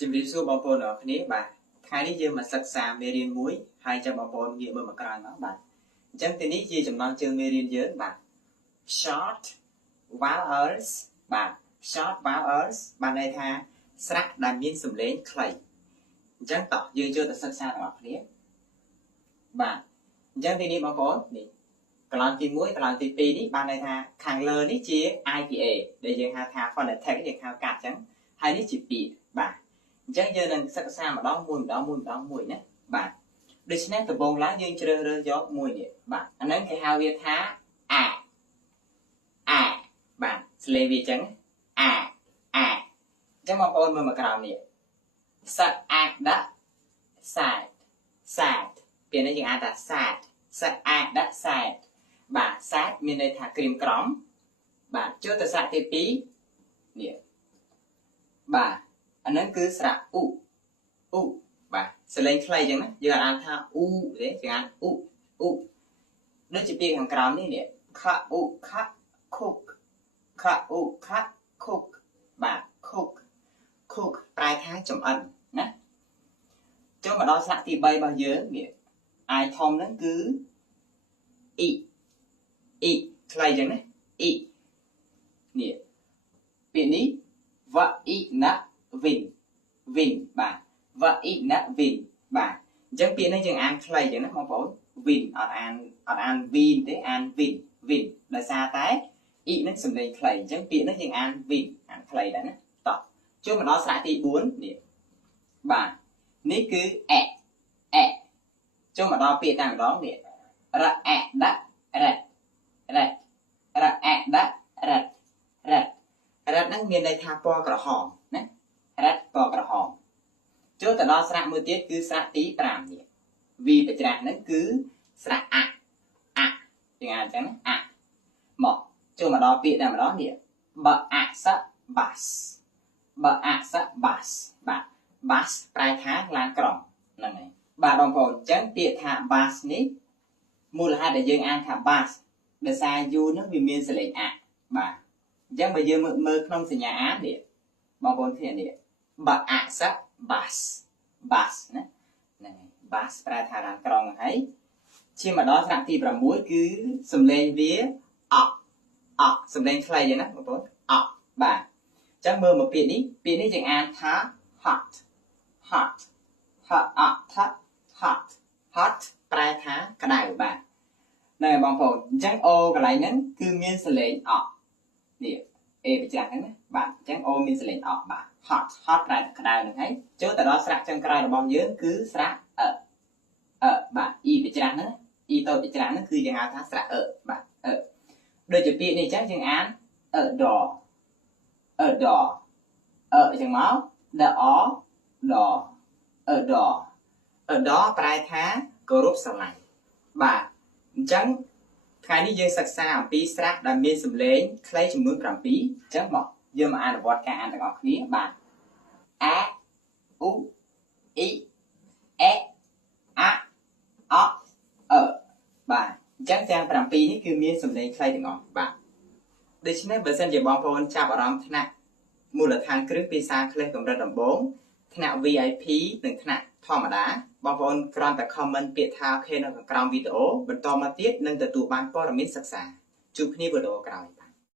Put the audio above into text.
ជំរាបសួរបងប្អូនអរគ្នាបាទថ្ងៃនេះយើងមកសិក្សាមេរៀនមួយហើយចាំបងប្អូនងាកមើលមកក្រោយមកបាទអញ្ចឹងទីនេះជាចំណងជើងមេរៀនយើងបាទ short vowels បាទ short vowels បានន័យថាស្រៈដែលមានសំឡេងខ្លីអញ្ចឹងតោះយើងចូលទៅសិក្សាទាំងអស់គ្នាបាទអញ្ចឹងទីនេះបងប្អូននេះកន្លងទី1កន្លងទី2នេះបានន័យថាខាងលើនេះជា IPA ដែលយើងហៅថា phonetic យើងហៅកាត់អញ្ចឹងហើយនេះជាពាក្យបាទអញ្ចឹងយើងនឹងសិក្សាម្ដងមួយណាបាទដូច្នេះដំបូងឡើងយើងជ្រើសរើសយកមួយនេះបាទអាហ្នឹងគេហៅវាថាអាបាទស្លេវាអញ្ចឹងអាអញ្ចឹងបងប្អូនមើលមកក្រោមនេះសត្វអាដាក់សាតពេលនេះយើងអានថាសាតសត្វអាដាក់សាតបាទសាតមានន័យថាក្រៀមក្រំបាទចូលទៅស្រៈទី2នេះបាទអាហ្នឹងគឺស្រៈអ៊ូបាទសលេងខ្លីអញ្ចឹងណាយើងអានថាអ៊ូទេយើងអានអ៊ូដូចជាពាក្យខាងក្រោមនេះខអ៊ូខខុកខអ៊ូខខុកបាទខុកប្រែថាចំអិនណាចូលមកដល់ស្រៈទី3របស់យើងនេះអាយធំហ្នឹងគឺអ៊ីខ្លីអញ្ចឹងណាអ៊ីនេះពាក្យនេះវ៉ាអ៊ីណាវិនបាទវ៉ាអ៊ីណាវិនបាទអញ្ចឹងពាក្យនេះយើងអានខ្លីអញ្ចឹងណាបងប្អូនវិនអត់អានវីនទេអានវិនដោយសារតែអ៊ីនឹងសំឡេងខ្លីអញ្ចឹងពាក្យនេះយើងអានវិនអានខ្លីដែរណាតោះចូលមកដល់ស្រៈទី4នេះបាទនេះគឺអចូលមកដល់ពាក្យតែម្ដងនេះរ៉អាដាក់រ៉រ៉អាដាក់រ៉ហ្នឹងមានន័យថាពណ៌ក្រហមណារ៉ពណ៌ក្រហមចូលទៅដល់ស្រៈមួយទៀតគឺស្រៈទី5នេះវីបច្រាស់ហ្នឹងគឺស្រៈអាយើងអានអញ្ចឹងណាមកចូលមកដល់ពាក្យតែម្ដងនេះបអសបាសបាទបាសប្រែថាឡានក្រុងហ្នឹងហើយបាទបងប្អូនអញ្ចឹងពាក្យថាបាសនេះមូលហេតុដែលយើងអានថាបាសដោយសារ u ហ្នឹងវាមានសលេងអបាទអញ្ចឹងបើយើងមើលក្នុងសញ្ញាអាននេះបងប្អូនឃើញនេះបអសបាសណាហ្នឹងហើយបាសប្រែថាឡានក្រុងហើយឈានមកដល់ស្រៈទី6គឺសំឡេងវាអសំឡេងខ្លីចឹងណាបងប្អូនបាទអញ្ចឹងមើលមកពាក្យនេះយើងអានថា hot ប្រែថាក្តៅបាទហ្នឹងហើយបងប្អូនអញ្ចឹងអូកន្លែងហ្នឹងគឺមានសលេងនេះអេបច្ចាស់ហ្នឹងណាបាទអញ្ចឹងអូមានសលេងបាទ hot ប្រែថាក្តៅហ្នឹងហើយចូលទៅដល់ស្រៈចុងក្រោយរបស់យើងគឺស្រៈបាទអ៊ីបច្ចាស់ហ្នឹងអ៊ីតូចបច្ចាស់ហ្នឹងគឺយើងហៅថាស្រៈបាទដូចជាពាក្យនេះអញ្ចឹងយើងអានដអញ្ចឹងមកដប្រែថាគោរពស្រឡាញ់បាទអញ្ចឹងថ្ងៃនេះយើងសិក្សាអំពីស្រៈដែលមានសំឡេងខ្លីចំនួន7អញ្ចឹងមកយើងមកអនុវត្តការអានទាំងអស់គ្នាបាទអាអ៊ូអ៊ីអេអាបាទអញ្ចឹងទាំង7នេះគឺមានសំឡេងខ្លីទាំងអស់បាទដូច្នេះបើសិនជាបងប្អូនចាប់អារម្មណ៍ថ្នាក់មូលដ្ឋានគ្រឹះភាសាខ្លីកម្រិតដំបូងថ្នាក់ VIP និងថ្នាក់ធម្មតាបងប្អូនគ្រាន់តែ comment ពាក្យថា OK នៅខាងក្រោមវីដេអូបន្តមកទៀតនឹងទទួលបានព័ត៌មានសិក្សាជួបគ្នាវីដេអូក្រោយ